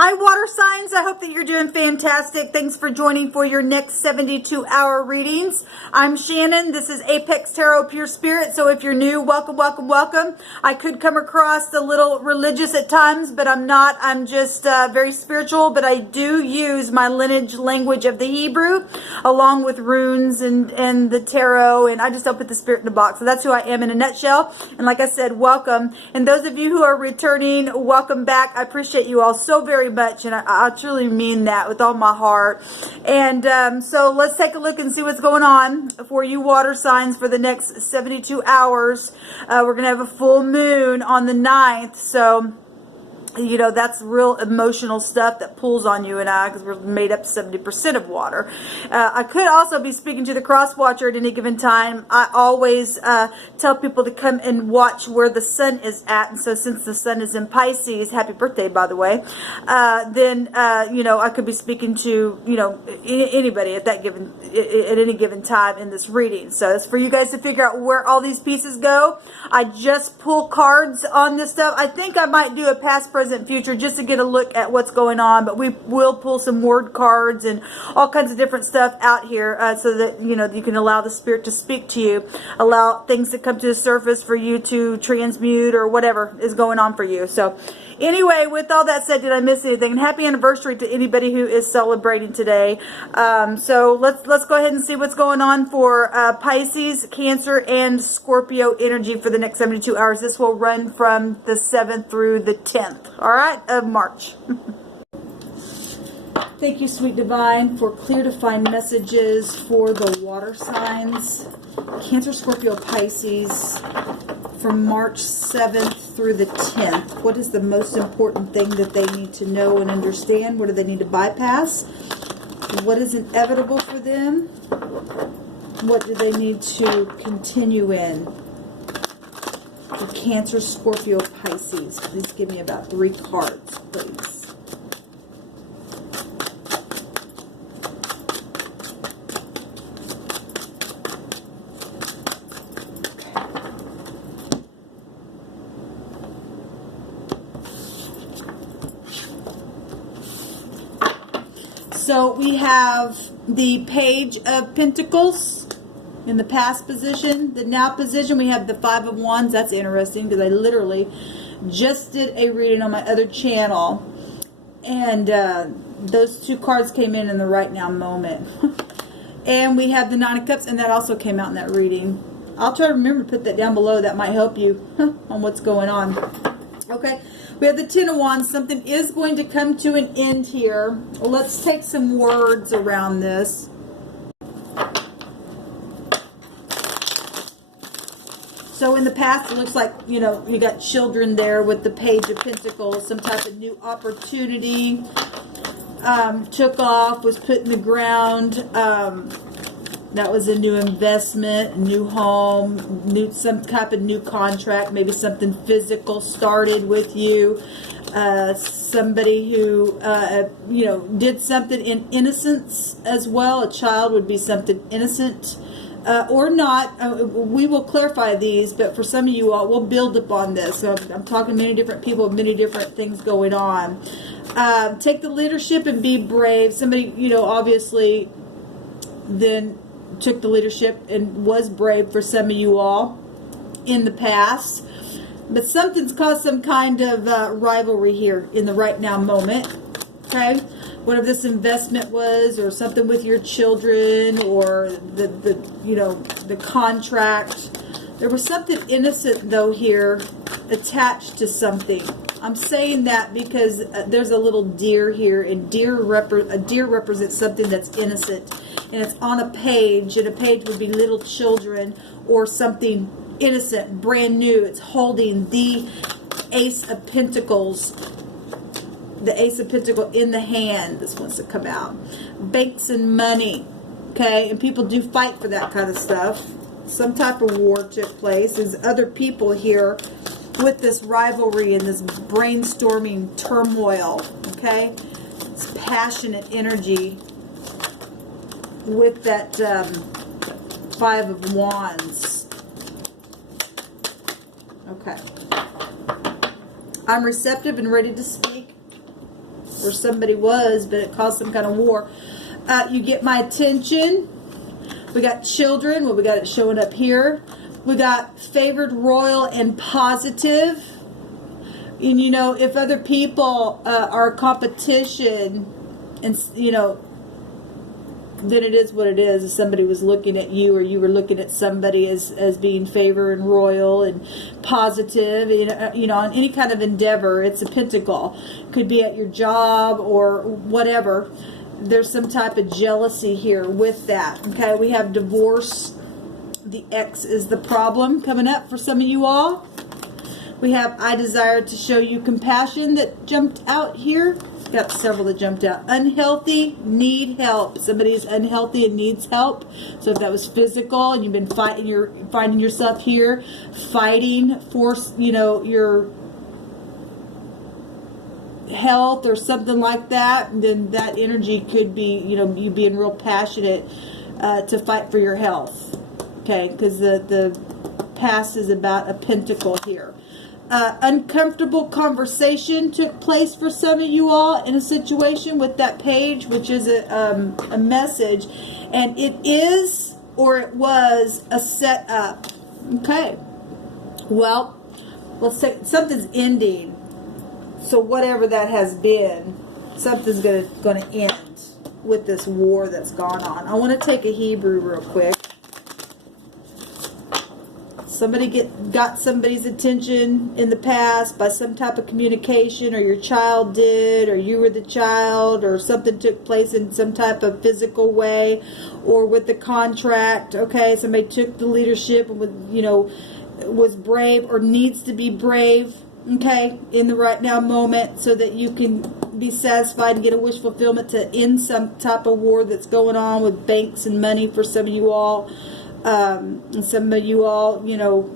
Hi, water signs. I hope that you're doing fantastic. Thanks for joining for your next 72-hour readings. I'm Shannon. This is Apex Tarot Pure Spirit. So if you're new, welcome, welcome, welcome. I could come across a little religious at times, but I'm not. I'm just very spiritual, but I do use my lineage language of the Hebrew along with runes and the tarot, and I just don't put the spirit in a box. So that's who I am in a nutshell. And like I said, welcome. And those of you who are returning, welcome back. I appreciate you all so very much, and I truly mean that with all my heart. And so let's take a look and see what's going on for you water signs for the next 72 hours. We're going to have a full moon on the 9th, so you know, that's real emotional stuff that pulls on you and I, because we're made up 70% of water. I could also be speaking to the cross watcher at any given time. I always tell people to come and watch where the sun is at. And so since the sun is in Pisces, happy birthday, by the way, then, you know, I could be speaking to, you know, anybody at any given time in this reading. So it's for you guys to figure out where all these pieces go. I just pull cards on this stuff. I think I might do a past, present, future, just to get a look at what's going on, but we will pull some word cards and all kinds of different stuff out here, so that you know you can allow the spirit to speak to you, allow things to come to the surface for you to transmute or whatever is going on for you. So anyway, with all that said, did I miss anything? And happy anniversary to anybody who is celebrating today. So let's go ahead and see what's going on for Pisces, Cancer, and Scorpio energy for the next 72 hours. This will run from the 7th through the 10th, all right, of March. Thank you, Sweet Divine, for clear to find messages for the water signs. Cancer, Scorpio, Pisces, from March 7th through the 10th. What is the most important thing that they need to know and understand? What do they need to bypass? What is inevitable for them? What do they need to continue in? For Cancer, Scorpio, Pisces. Please give me about 3 cards, please. So we have the Page of Pentacles in the past position. The now position, we have the 5 of Wands. That's interesting because I literally just did a reading on my other channel. And those 2 cards came in the right now moment. And we have the 9 of Cups, and that also came out in that reading. I'll try to remember to put that down below. That might help you on what's going on. Okay. We have the 10 of Wands. Something is going to come to an end here. Let's take some words around this. So in the past, it looks like, you know, you got children there with the Page of Pentacles. Some type of new opportunity took off, was put in the ground. That was a new investment, new home, some type of new contract, maybe something physical started with you. Somebody who, you know, did something in innocence as well. A child would be something innocent or not. We will clarify these, but for some of you all, we'll build upon this. So I'm talking to many different people, many different things going on. Take the leadership and be brave. Somebody, you know, obviously then took the leadership and was brave for some of you all in the past. But something's caused some kind of rivalry here in the right now moment. Okay? Whatever this investment was, or something with your children, or the you know, the contract. There was something innocent though here attached to something. I'm saying that because there's a little deer here, and a deer represents something that's innocent, and it's on a page, and a page would be little children or something innocent, brand new. It's holding the Ace of Pentacles, the Ace of Pentacles in the hand. This wants to come out. Banks and money, okay, and people do fight for that kind of stuff. Some type of war took place. There's other people here with this rivalry and this brainstorming turmoil, okay? It's passionate energy with that 5 of Wands. Okay. I'm receptive and ready to speak. or somebody was, but it caused some kind of war. You get my attention. We got children. Well, we got it showing up here. We got favored, royal, and positive. And, you know, if other people are competition, and, you know, then it is what it is. If somebody was looking at you, or you were looking at somebody as being favored and royal and positive, you know, on any kind of endeavor, it's a pentacle. Could be at your job or whatever. There's some type of jealousy here with that. Okay, we have divorce. The ex is the problem coming up for some of you all. We have I desire to show you compassion that jumped out here. Got several that jumped out. Unhealthy, need help. Somebody's unhealthy and needs help. So if that was physical and you've been fighting, you're finding yourself here fighting for, you know, your health or something like that, then that energy could be, you know, you being real passionate to fight for your health. Okay, because the past is about a pentacle here. Uncomfortable conversation took place for some of you all in a situation with that page, which is a message, and it is, or it was, a setup. Okay, well, let's say something's ending. So whatever that has been, something's gonna end with this war that's gone on. I want to take a Hebrew real quick. Somebody got somebody's attention in the past by some type of communication, or your child did, or you were the child, or something took place in some type of physical way, or with the contract. Okay, somebody took the leadership and was brave or needs to be brave. Okay, in the right now moment, so that you can be satisfied and get a wish fulfillment to end some type of war that's going on with banks and money for some of you all. And some of you all, you know,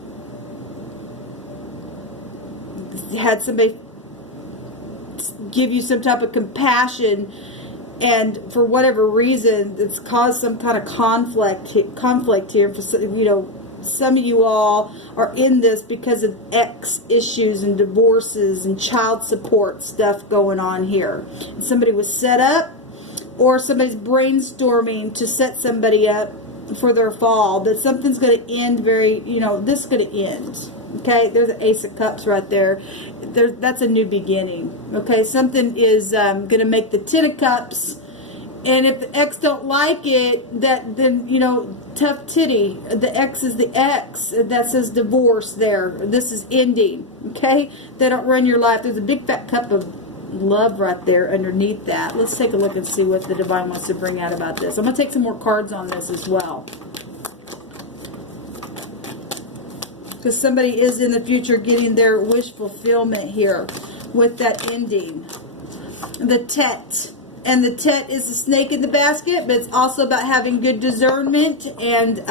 had somebody give you some type of compassion, and for whatever reason, it's caused some kind of conflict here. For, you know, some of you all are in this because of ex issues and divorces and child support stuff going on here. And somebody was set up, or somebody's brainstorming to set somebody up for their fall. That something's going to end very, you know, this is going to end. Okay, there's the Ace of Cups right there. That's a new beginning. Okay, something is going to make the Ten of Cups. And if the ex don't like it, then, you know, tough titty. The ex is the ex. That says divorce there. This is ending. Okay? They don't run your life. There's a big fat cup of love right there underneath that. Let's take a look and see what the divine wants to bring out about this. I'm going to take some more cards on this as well. Because somebody is in the future getting their wish fulfillment here with that ending. The Tet. And the Tet is the snake in the basket, but it's also about having good discernment and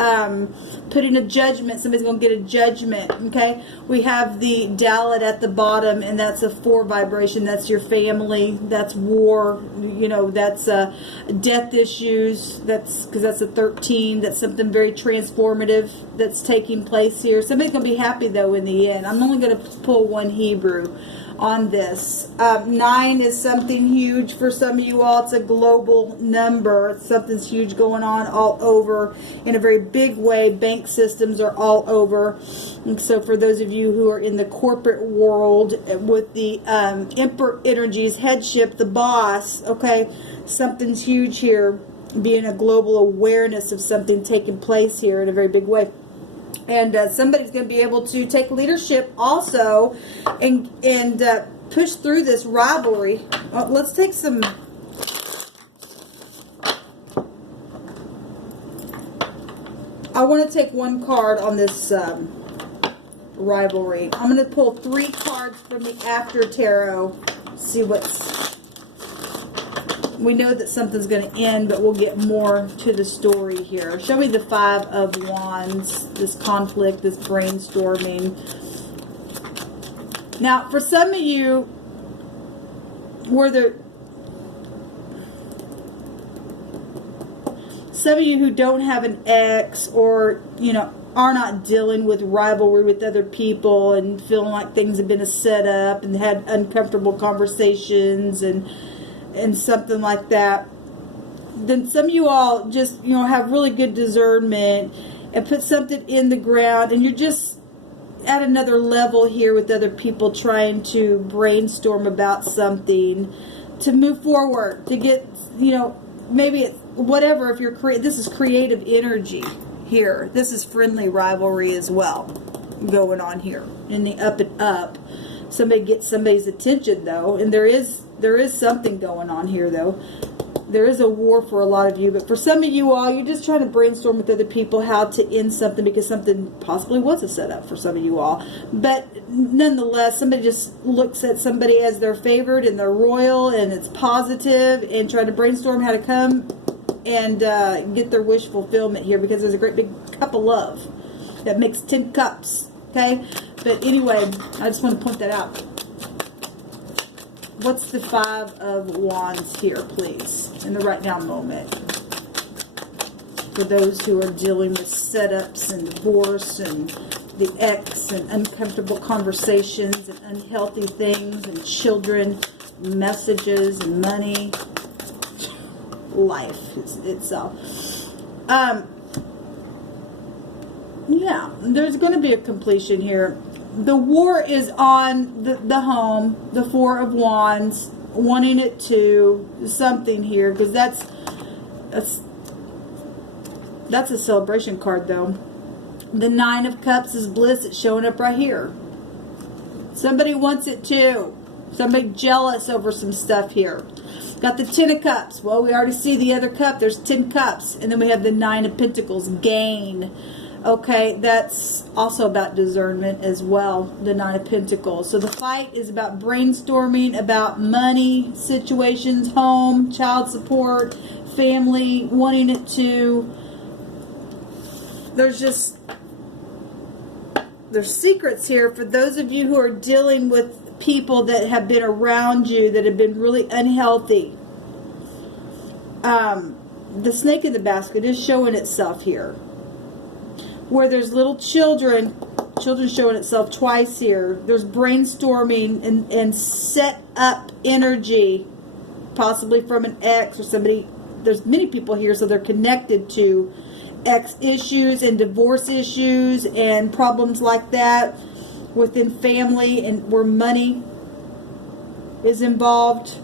putting a judgment. Somebody's going to get a judgment, okay? We have the Dalet at the bottom, and that's a 4 vibration. That's your family. That's war. You know, that's death issues. That's because that's a 13. That's something very transformative that's taking place here. Somebody's going to be happy, though, in the end. I'm only going to pull one Hebrew on this. 9 is something huge for some of you all. It's a global number. Something's huge going on all over in a very big way. Bank systems are all over. And so for those of you who are in the corporate world with the Emperor energies, headship, the boss, okay, something's huge here, being a global awareness of something taking place here in a very big way. And somebody's going to be able to take leadership also and push through this rivalry. Let's take some... I want to take one card on this rivalry. I'm going to pull 3 cards from the After Tarot. See what's... We know that something's going to end, but we'll get more to the story here. Show me the 5 of Wands, this conflict, this brainstorming. Now, for some of you, some of you who don't have an ex, or, you know, are not dealing with rivalry with other people and feeling like things have been a setup and had uncomfortable conversations and and something like that, then some of you all just, you know, have really good discernment and put something in the ground, and you're just at another level here with other people trying to brainstorm about something to move forward, to get, you know, maybe it's whatever. If you're this is creative energy here. This is friendly rivalry as well going on here in the up and up. Somebody gets somebody's attention though, and there is something going on here though. There is a war for a lot of you, but for some of you all, you're just trying to brainstorm with other people how to end something, because something possibly was a setup for some of you all. But nonetheless, somebody just looks at somebody as their favored and they're royal and it's positive, and trying to brainstorm how to come and get their wish fulfillment here, because there's a great big cup of love that makes 10 cups. Okay, but anyway, I just want to point that out. What's the Five of Wands here, please, in the right now moment? For those who are dealing with setups and divorce and the ex and uncomfortable conversations and unhealthy things and children, messages and money, life itself. Yeah, there's going to be a completion here. The war is on the home, the Four of Wands, wanting it to something here, because that's a celebration card though. The Nine of Cups is bliss. It's showing up right here. Somebody wants it too. Somebody jealous over some stuff here. Got the Ten of Cups. Well, we already see the other cup. There's 10 cups. And then we have the Nine of Pentacles, gain. Okay, that's also about discernment as well, the Nine of Pentacles. So the fight is about brainstorming, about money situations, home, child support, family, wanting it to. There's secrets here for those of you who are dealing with people that have been around you that have been really unhealthy. The snake in the basket is showing itself here. Where there's little children showing itself twice here. There's brainstorming and set up energy, possibly from an ex or somebody. There's many people here, so they're connected to ex issues and divorce issues and problems like that within family, and where money is involved,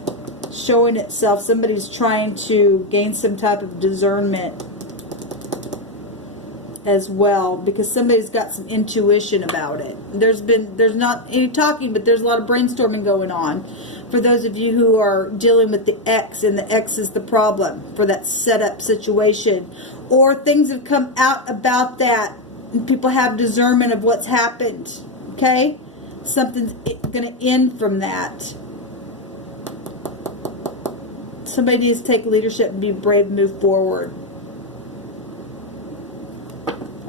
showing itself. Somebody's trying to gain some type of discernment as well, because somebody's got some intuition about it. There's not any talking, but there's a lot of brainstorming going on for those of you who are dealing with the ex, and the ex is the problem for that setup situation, or things have come out about that and people have discernment of what's happened. Okay, something's going to end from that. Somebody needs to take leadership and be brave and move forward.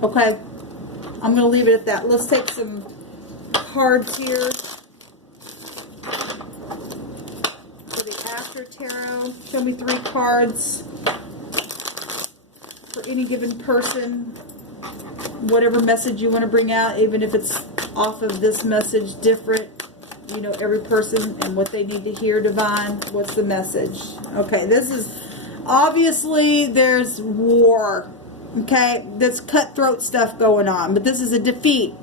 Okay, I'm going to leave it at that. Let's take some cards here for the After Tarot. Show me 3 cards for any given person. Whatever message you want to bring out, even if it's off of this message, different. You know, every person and what they need to hear, divine. What's the message? Okay, this is obviously there's war. Okay, that's cutthroat stuff going on, but this is a defeat.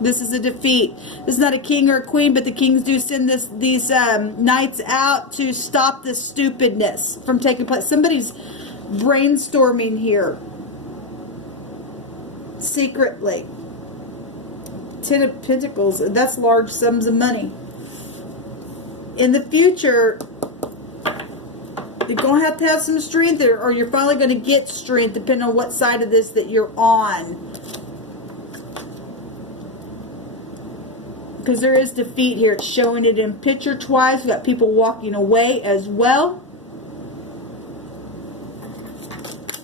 This is a defeat. This is not a king or a queen, but the kings do send these knights out to stop this stupidness from taking place. Somebody's brainstorming here secretly. Ten of Pentacles, that's large sums of money. In the future, you're going to have some strength, or you're finally going to get strength, depending on what side of this that you're on. Because there is defeat here. It's showing it in picture twice. We've got people walking away as well.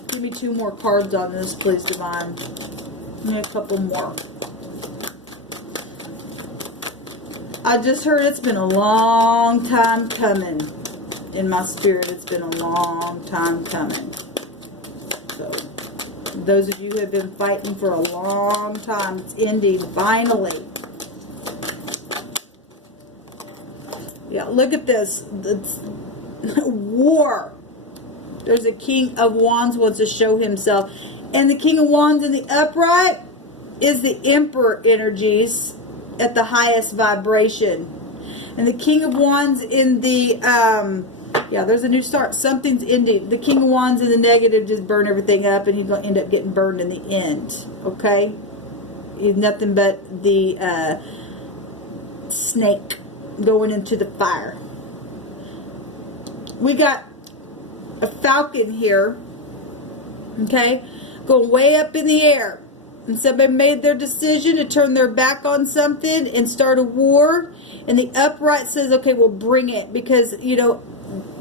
Give me 2 more cards on this, please, divine. Give me a couple more. I just heard it's been a long time coming. In my spirit, it's been a long time coming. So, those of you who have been fighting for a long time, it's ending finally. Yeah, look at this. War. There's a King of Wands wants to show himself. And the King of Wands in the upright is the Emperor energies at the highest vibration. And the King of Wands in the, yeah, there's a new start. Something's ending. The King of Wands in the negative just burn everything up, and he's going to end up getting burned in the end. Okay? He's nothing but the snake going into the fire. We got a falcon here. Okay? Going way up in the air. And somebody made their decision to turn their back on something and start a war. And the upright says, okay, we'll bring it. Because, you know,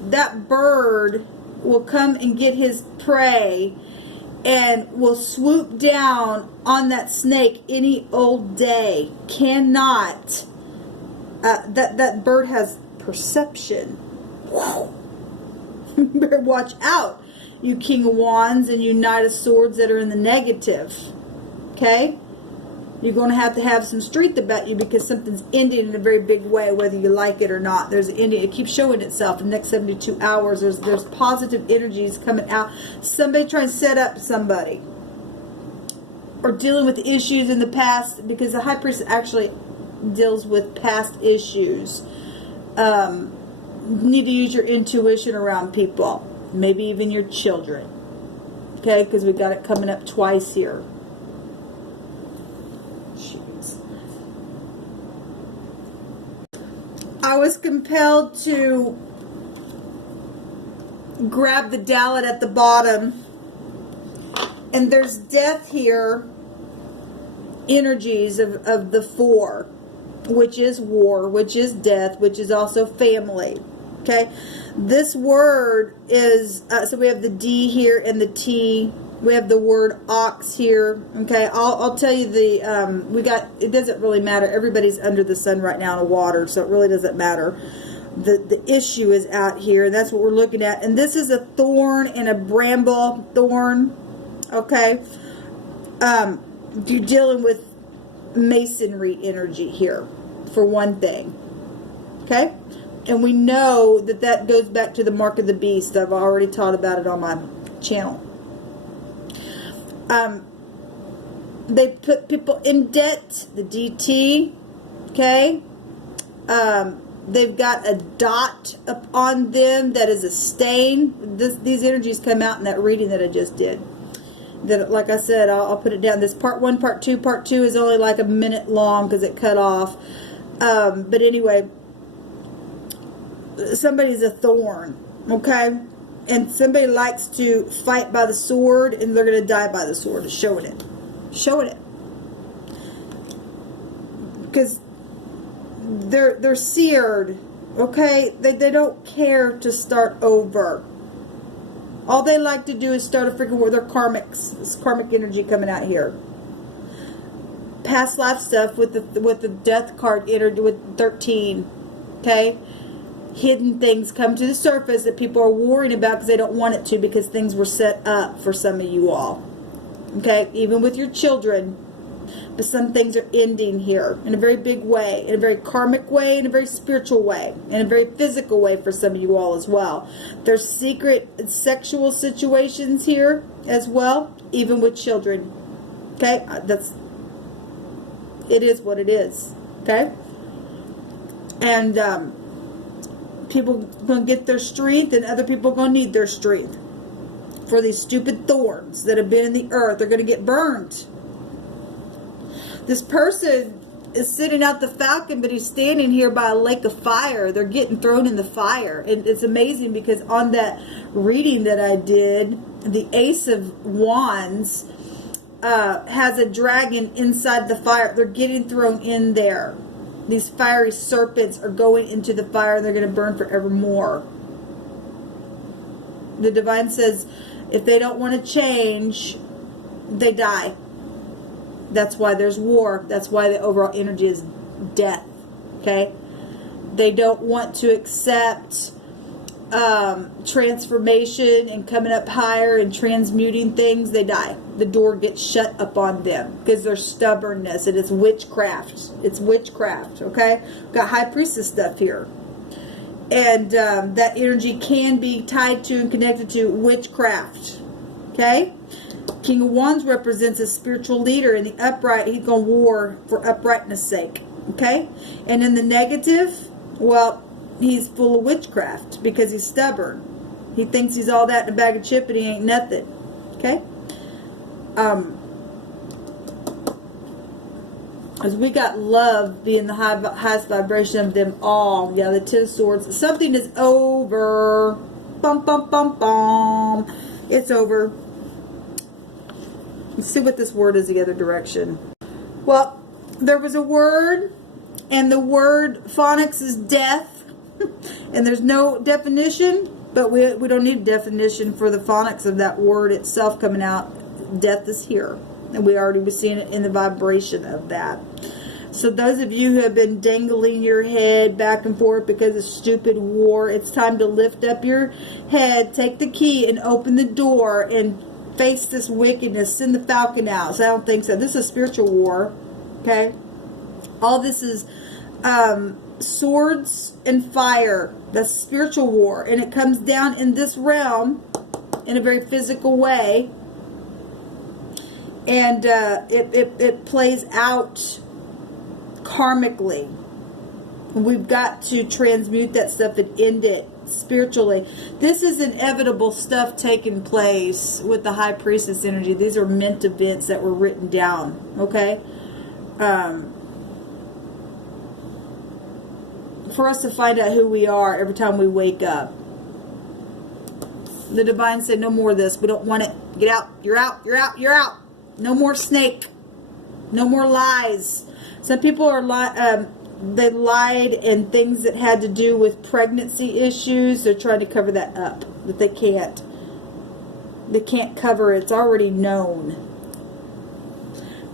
that bird will come and get his prey and will swoop down on that snake any old day. Cannot. That bird has perception. You better watch out, you King of Wands and you Knight of Swords that are in the negative. Okay? You're going to have some strength about you because something's ending in a very big way, whether you like it or not. There's an ending. It keeps showing itself in the next 72 hours. There's positive energies coming out. Somebody trying to set up somebody. Or dealing with issues in the past, because the High Priest actually deals with past issues. You need to use your intuition around people. Maybe even your children. Okay? Because we got it coming up twice here. I was compelled to grab the Dalet at the bottom. And there's death here. Energies of the 4. Which is war. Which is death. Which is also family. Okay. This word is, so we have the D here and the T. We have the word ox here. Okay, I'll tell you the, we got, it doesn't really matter. Everybody's under the sun right now in the water, so it really doesn't matter. The issue is out here. That's what we're looking at. And this is a thorn and a bramble thorn. Okay. You're dealing with masonry energy here, for one thing. Okay. And we know that that goes back to the mark of the beast. I've already taught about it on my channel. They put people in debt, the DT, okay? They've got a dot up on them that is a stain. These energies come out in that reading that I just did. That, like I said, I'll put it down. This part 1, part 2. Part 2 is only like a minute long because it cut off. But anyway, somebody's a thorn, okay? And somebody likes to fight by the sword, and they're going to die by the sword. It's showing it. Showing it. Because they're seared, okay? They don't care to start over. All they like to do is start a freaking war. They're karmics. It's karmic energy coming out here. Past life stuff with the death card entered with 13, okay? Hidden things come to the surface that people are worrying about because they don't want it to, because things were set up for some of you all. Okay? Even with your children. But some things are ending here in a very big way, in a very karmic way, in a very spiritual way, in a very physical way for some of you all as well. There's secret sexual situations here as well, even with children. Okay? It is what it is. Okay? And, people are going to get their strength, and other people are going to need their strength. For these stupid thorns that have been in the earth, they're going to get burned. This person is sitting out the falcon, but he's standing here by a lake of fire. They're getting thrown in the fire. And it's amazing because on that reading that I did, the Ace of Wands has a dragon inside the fire. They're getting thrown in there. These fiery serpents are going into the fire, and they're going to burn forevermore. The divine says, if they don't want to change, they die. That's why there's war. That's why the overall energy is death. Okay? They don't want to accept transformation and coming up higher and transmuting things. They die. The door gets shut up on them because their stubbornness, and it's witchcraft. It's witchcraft. Okay? Got High Priestess stuff here. And that energy can be tied to and connected to witchcraft. Okay? King of Wands represents a spiritual leader. In the upright, he's going to war for uprightness sake. Okay? And in the negative, well, he's full of witchcraft because he's stubborn. He thinks he's all that in a bag of chip and he ain't nothing. Okay? As we got love being the highest vibration of them all. Yeah, the Ten of Swords. Something is over. Bum, bum, bum, bum. It's over. Let's see what this word is the other direction. Well, there was a word, and the word phonics is death. And there's no definition, but we don't need a definition for the phonics of that word itself coming out. Death is here. And we already were seeing it in the vibration of that. So those of you who have been dangling your head back and forth because of stupid war, it's time to lift up your head, take the key, and open the door and face this wickedness. Send the falcon out. So I don't think so. This is a spiritual war. Okay? All this is swords and fire. That's spiritual war. And it comes down in this realm in a very physical way. And it plays out karmically. We've got to transmute that stuff and end it spiritually. This is inevitable stuff taking place with the High Priestess energy. These are meant events that were written down. Okay? For us to find out who we are every time we wake up. The Divine said, no more of this. We don't want it. Get out. You're out. You're out. You're out. No more snake. No more lies. Some people are they lied in things that had to do with pregnancy issues. They're trying to cover that up, but they can't. They can't cover it. It's already known.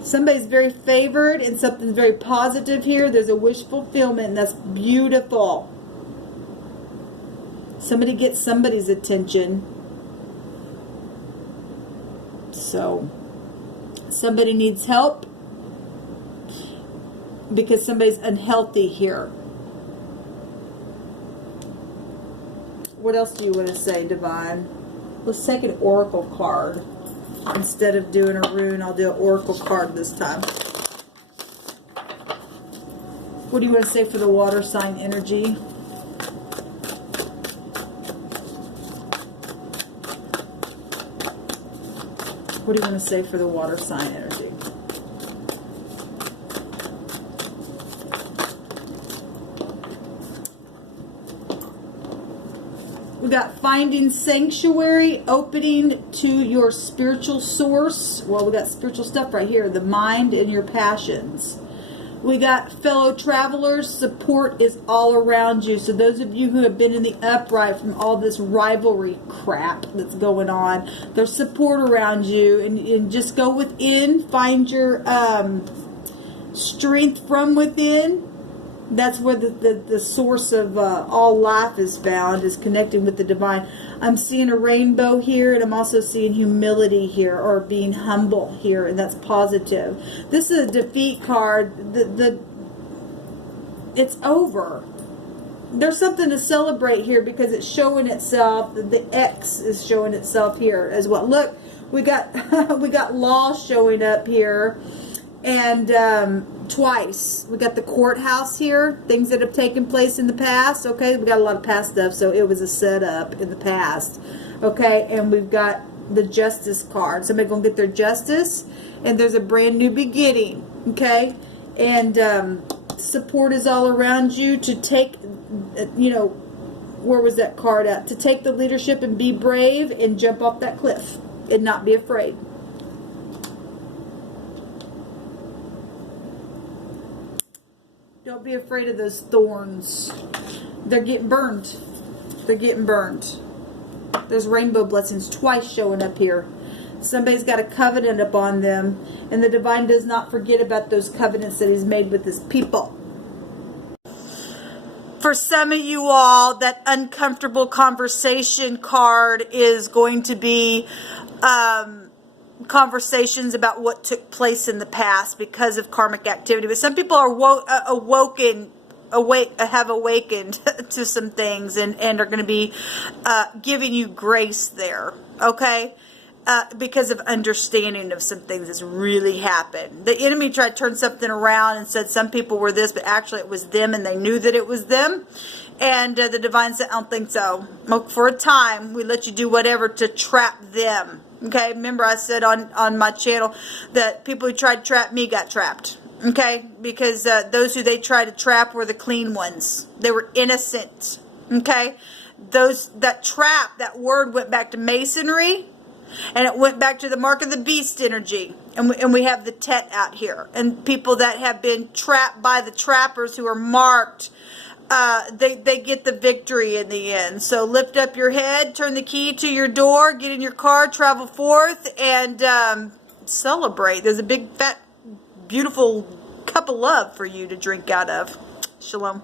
Somebody's very favored and something's very positive here. There's a wish fulfillment, and that's beautiful. Somebody gets somebody's attention. So somebody needs help because somebody's unhealthy here. What else do you want to say, Divine? Let's take an oracle card. Instead of doing a rune, I'll do an oracle card this time. What do you want to say for the water sign energy? What do you want to say for the water sign energy? We got finding sanctuary, opening to your spiritual source. Well, we got spiritual stuff right here. The mind and your passions. We got fellow travelers. Support is all around you. So those of you who have been in the upright from all this rivalry crap that's going on, there's support around you. And just go within. Find your strength from within. That's where the source of all life is found, is connecting with the divine. I'm seeing a rainbow here, and I'm also seeing humility here, or being humble here, and that's positive. This is a defeat card. It's over. There's something to celebrate here because it's showing itself. The X is showing itself here as well. Look, we got we got law showing up here, and twice. We got the courthouse here, things that have taken place in the past. Okay, we got a lot of past stuff, so it was a setup in the past. Okay, and we've got the justice card. Somebody gonna get their justice, and there's a brand new beginning. Okay, and support is all around you to take, you know, where was that card at? To take the leadership and be brave and jump off that cliff and not be afraid. Don't be afraid of those thorns. They're getting burned. They're getting burned. There's rainbow blessings twice showing up here. Somebody's got a covenant upon them, and the divine does not forget about those covenants that he's made with his people. For some of you all, that uncomfortable conversation card is going to be conversations about what took place in the past because of karmic activity. But some people are awoken have awakened to some things and are going to be giving you grace there, okay? Because of understanding of some things that's really happened. The enemy tried to turn something around and said some people were this, but actually it was them, and they knew that it was them. And the divine said, I don't think so. For a time, we let you do whatever to trap them. Okay, remember I said on my channel that people who tried to trap me got trapped. Okay, because those who they tried to trap were the clean ones. They were innocent. Okay, that word went back to masonry, and it went back to the mark of the beast energy. And we have the Tet out here. And people that have been trapped by the trappers who are marked, they get the victory in the end. So lift up your head, turn the key to your door, get in your car, travel forth, and celebrate. There's a big, fat, beautiful cup of love for you to drink out of. Shalom.